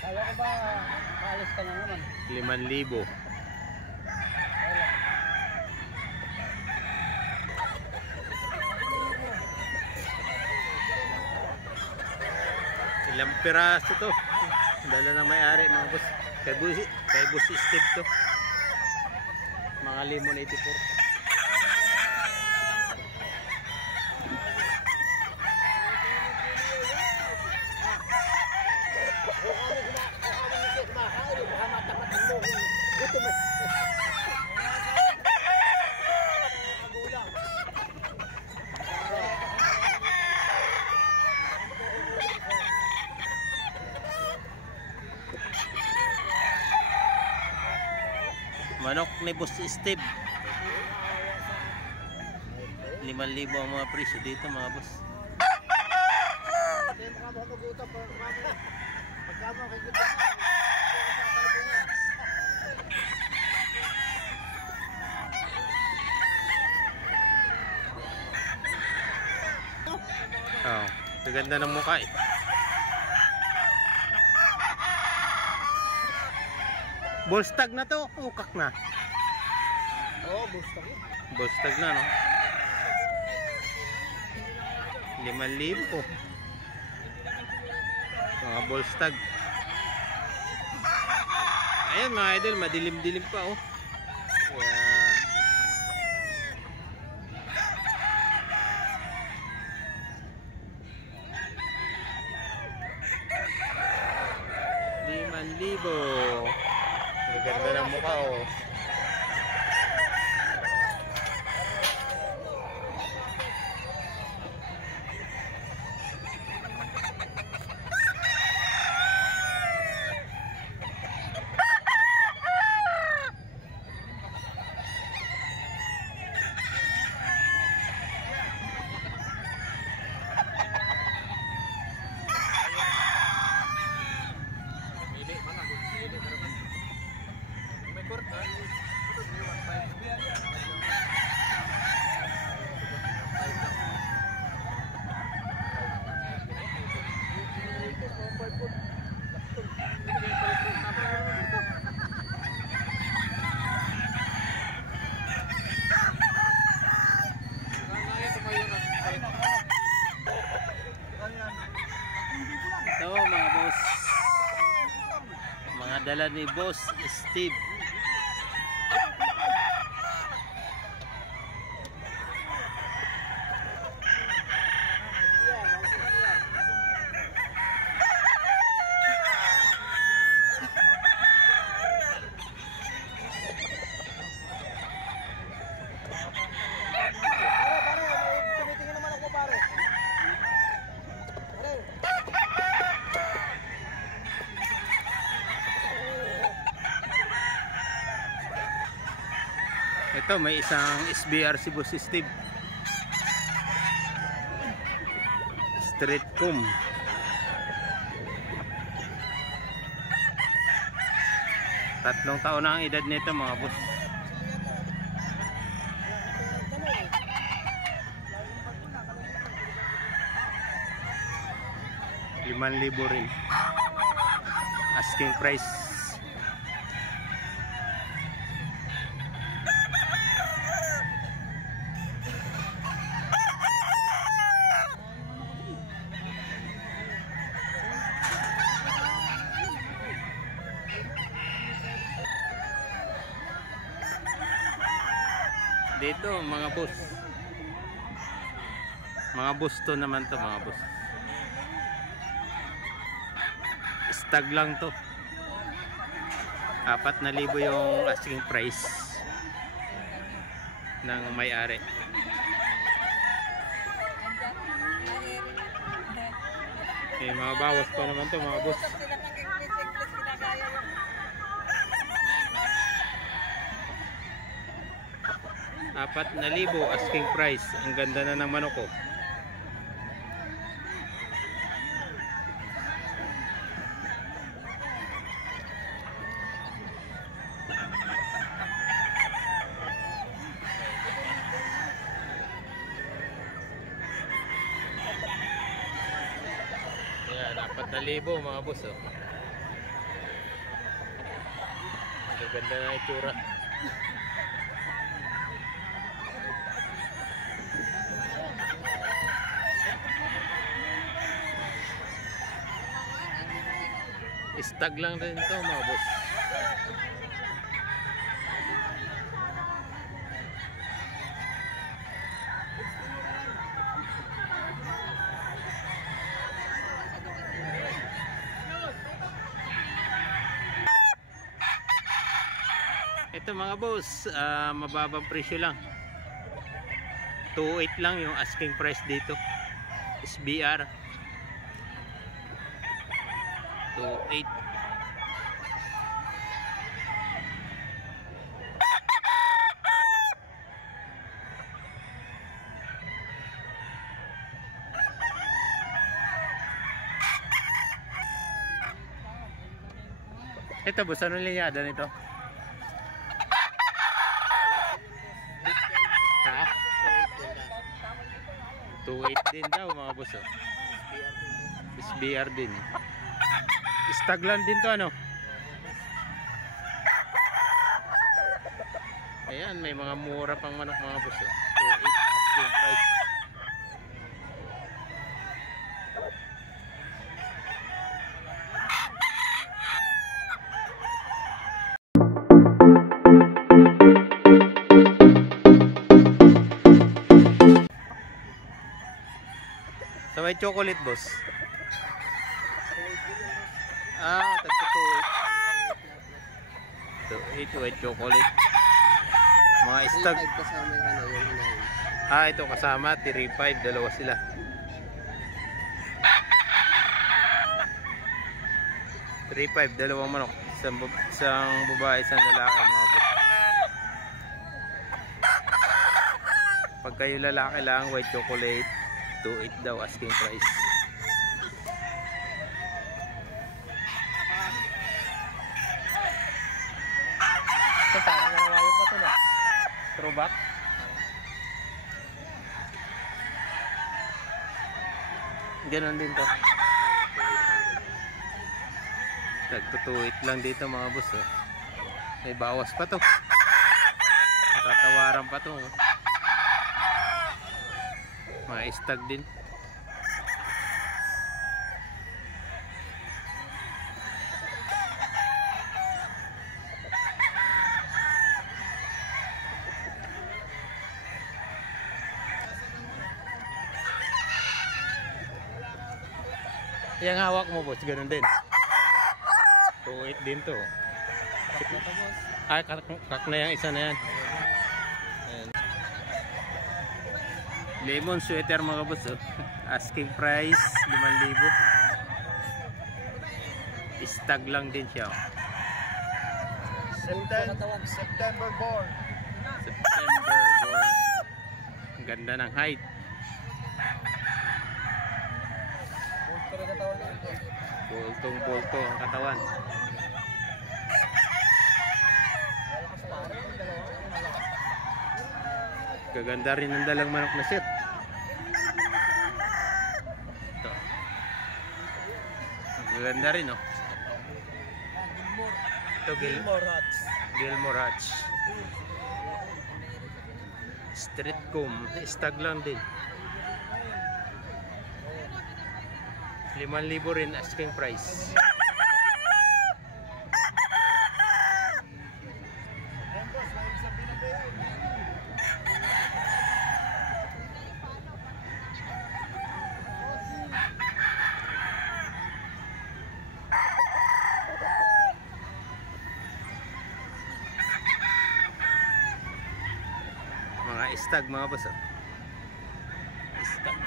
Kala ko ba maalis ka na naman? 5,000. Ilang piraso to? Dala ng may-ari mga boss. Kay Boss Steve to. Mga limon 84. Manok ni Boss Steve. 5,000 ang mga presyo dito mga boss. Oh, ganda ng mukha eh. Bolstag na to, ukak na. Oo, bolstag. Bolstag na no. 5,000 mga bolstag. Ayan mga idol, madilim-dilim pa oh. Yeah. Libo. Ganda ng mukha oh. Ito mga boss, mga dala ni Boss Steve. Ito may isang SBR si Boss Steve. Street comb. Tatlong taon na ang edad nito mga boss. ₱5,000 rin. Asking price. Dito mga boss, mga busto naman to mga boss. Stag lang to. 4,000 yung asking price ng may-ari. Mga bawas pa naman to mga boss. 4,000 asking price. Ang ganda na ng manok ko. Yan, 4,000 mga boss oh. Ganda na itsura. Stag lang rin ito mga boss. Ito mga boss, mababang presyo lang. 2.8 lang yung asking price dito. SBR 2.8. Ito boss, anong linyada nito? Ha? 2.8 din daw mga boss, oh. SBR din. Stagland din to, ano? Ayan, may mga mura pang manok mga boss, oh. 2.8 asking price. Sa white chocolate boss. Tagto 2.8 white chocolate. Mga stag. Kasama yung ano, yung inahin. Ito kasama 3.5, dalawa sila. $3.5 dalawang manok. Isang babae, isang lalaki mga boss. Pag kayo lalaki lang, white chocolate 2.8 daw asking price. Ito parang nanawayo pa ito na. Throwback. Ganon din to. Tagtutuit lang dito mga boss, oh. May bawas pa to. Natatawaran pa to, oh. Mga stag din. Yang hawak mo boss, ganun din. 2.8 din to. Kak na yung isa na yan. Ayan. Lemon sweater mga boss, oh. Asking price 5,000. Stag lang din siya, oh. September born. September born. Ang ganda ng height. Pultong-pulto ang katawan. Gaganda rin ang dalang manok na set. Ito. Gaganda rin, oh. Ito Gilmore Hatch. Street comb. Stag lang din. 5,000 rin asking price. Mga stag mga boss, oh. Stag.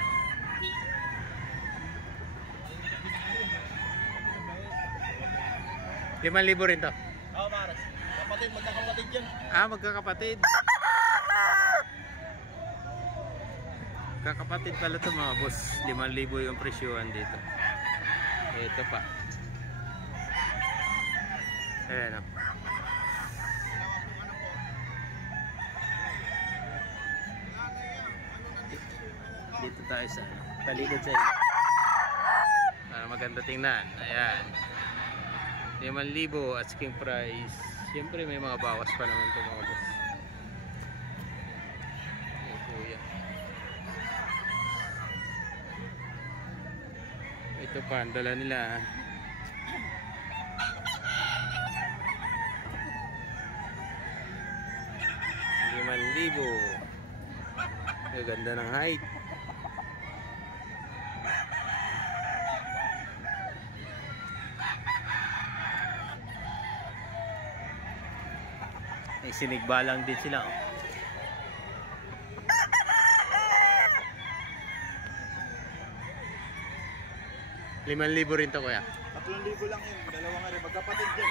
$5,000 rin to. Oo, pare. Kapatid, magkakapatid yan. Magkakapatid. Kakapatid pala to mga boss. 5,000 yung presyohan dito. Ito pa. Ayan, oh. Dito tayo sa talikod sa inyo. Para maganda tingnan. Ayan. 5,000 asking price. Siyempre may mga bawas pa naman ito mga boss. Ay kuya. Ito pa, ang dala nila. 5,000. Ganda ng height. May sinigbalang din sila. 5,000 rin to kuya. 3,000 lang yun. Dalawa nga rin. Magkapatid din.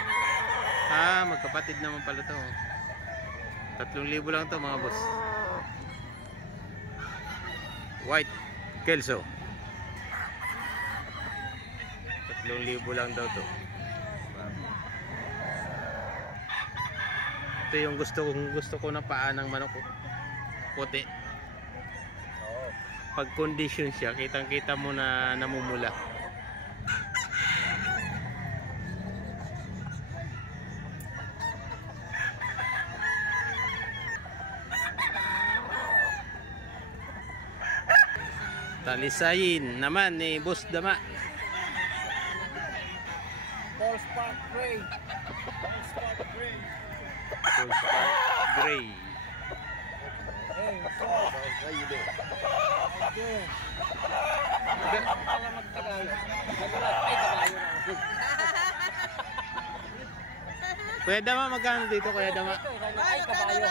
Ah, magkapatid naman pala to. 3,000 lang to mga boss. White Kelso. 3,000 lang daw to. Ito yung gusto ko na paa ng manok. Puti. Oo. Pag condition siya, kitang-kita mo na namumula. Talisayin naman ni Boss Dama. Paul Spark Gray. Paul Spark Gray. Full Spark Gray. Hey, what's up? How you doing? Good. Wala magtagal. Nagulat. Ay, kabayo na. Kuya Dama, magkano dito Kuya Dama? Ay, kabayo.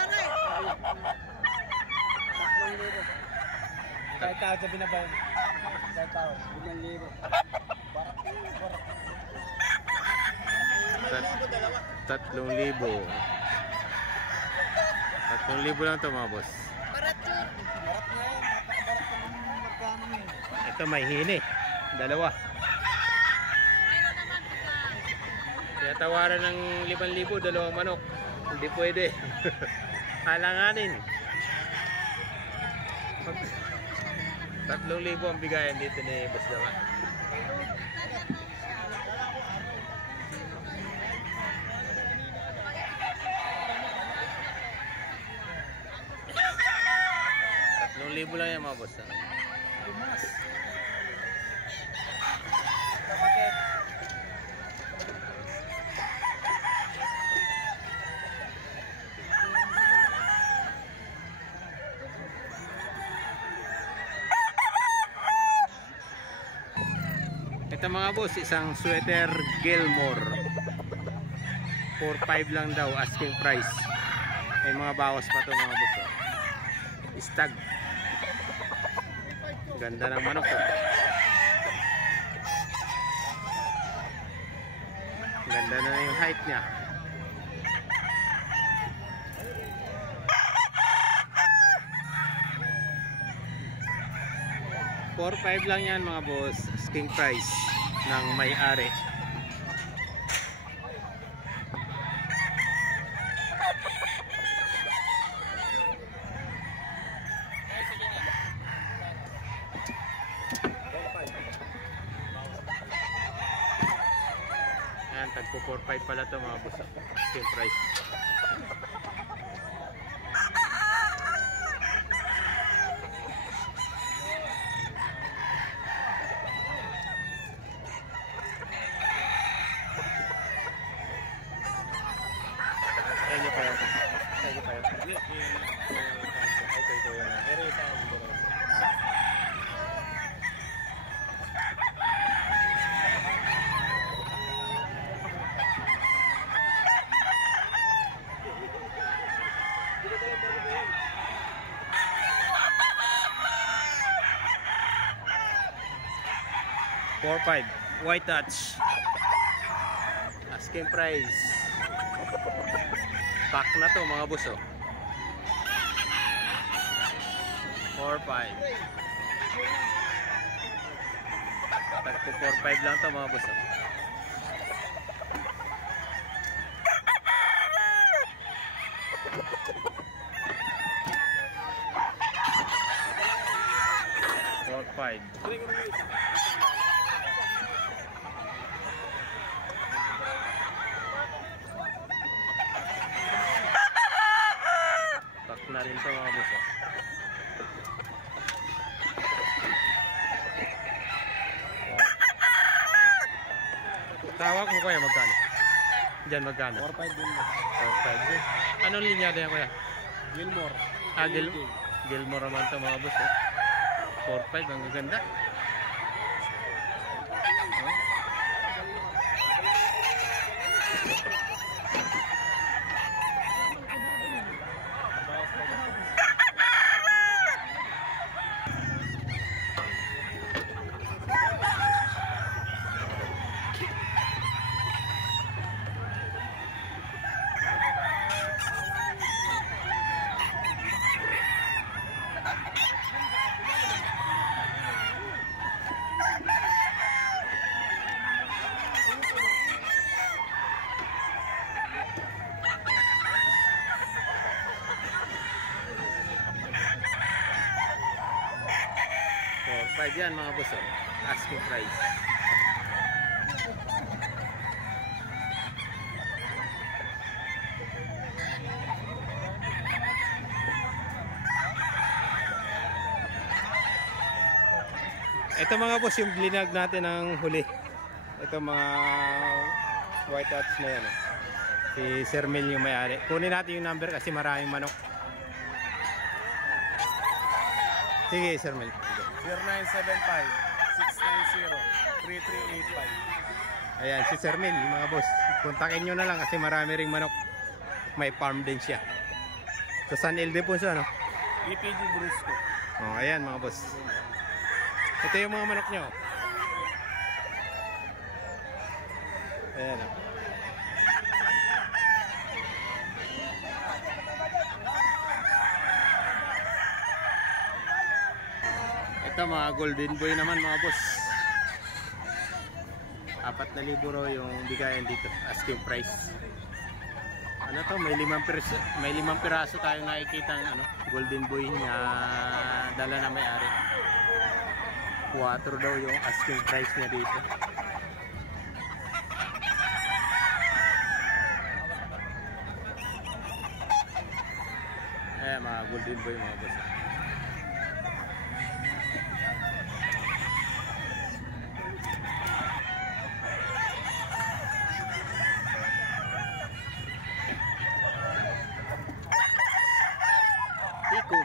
3,000. Kahit tao sa binabaw. Kahit tao. 5,000. Barak. 3,000. 3,000 lang to mga boss. Barat yun. Barat nga yun. Napakabarat pa ng magkano yun. Ito may hini. Dalawa. Kaya tawaran ng 5,000, dalawang manok. Hindi pwede. Halanganin. 3,000 ang bigayan dito ni Boss Dama. Libo lang yan mga boss. Kapatid. Ito mga boss, isang sweater Gilmore. 4,500 lang daw asking price. May mga bawas pa to mga boss. Stag. Ganda ng manok ko. Ganda na yung height niya. $4,500 lang yan mga boss. Asking price ng may-ari. Ayan, tagpo 4,500 pala to mga boss. Asking price. Thank you kayo. Thank you kayo. Ay, ito yun. Pero isa ang dito. $4,500 white touch. Asking price. Pack na to mga boss oh. 4,500. Tagpo 4,500 lang to mga boss oh. Tawag mo kuya, magkano? Diyan magkano? 4-5 din mo. 4-5 din. Anong linya yan kuya? Gilmore. Ah, Gilmore naman ito mga boss. 4-5, ang gaganda. $4-5 yan mga boss. Asking price. Ito mga boss yung linag natin ng huli. Ito mga white outs na yan. Si Sir Mel yung may-ari. Kunin natin yung number kasi maraming manok. Sige Sir Mel. 0975-690-3385. Ayan si Sir Mel mga boss. Kontakin nyo na lang kasi marami ring manok. May farm din siya. Sa San Ildefonso ano? EPG Brusco. Oh, ayan mga boss. Ito yung mga manok nyo. Ayan o. Ito mga golden boy naman mga boss. 4,000 raw yung bigayan dito. Asking price. Ano to? May 5 piraso tayong nakikita ng ano, golden boy na dala na may-ari. 4 daw yung asking price niya dito. Ayan mga golden boy mga boss. Tikum.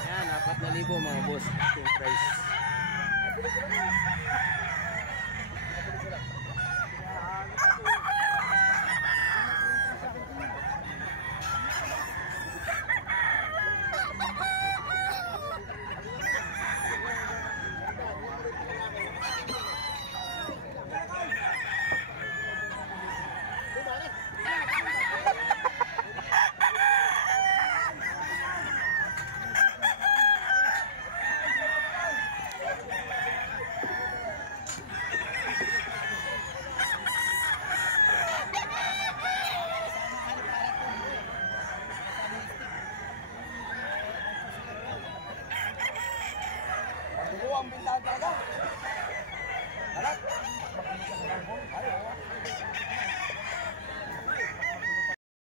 Ayan, 4,000 mga boss. Asking price. Ang bintahan talaga. Alat.